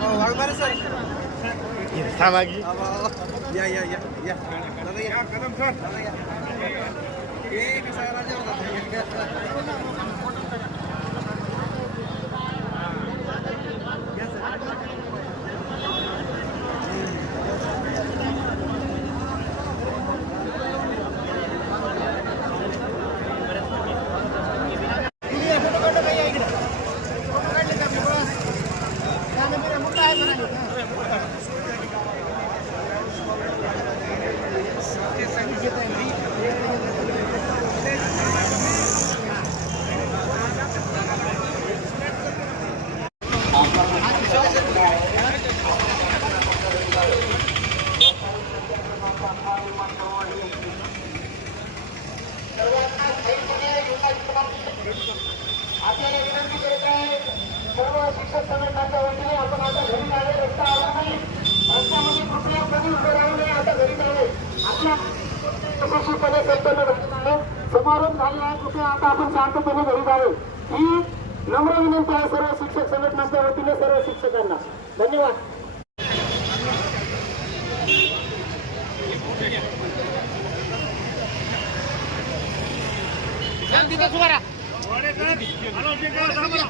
Waghmare sir थांबागी या या या. या. कदम सर शिक्षक वतीने आपण आता घरी जावे रस्ता आला नाही रस्त्यामध्ये कृपया कधी उभे राहू. नये आता घरी जावे आपल्या यशस्वीपणे संपन्न झालेला आहे समारोप आहे कृपया आता आपण शांतपणे घरी जावे ही नम्र विनंती आहे सर्व शिक्षक संघटनांच्या वतीने सर्व शिक्षकांना धन्यवाद જાઓ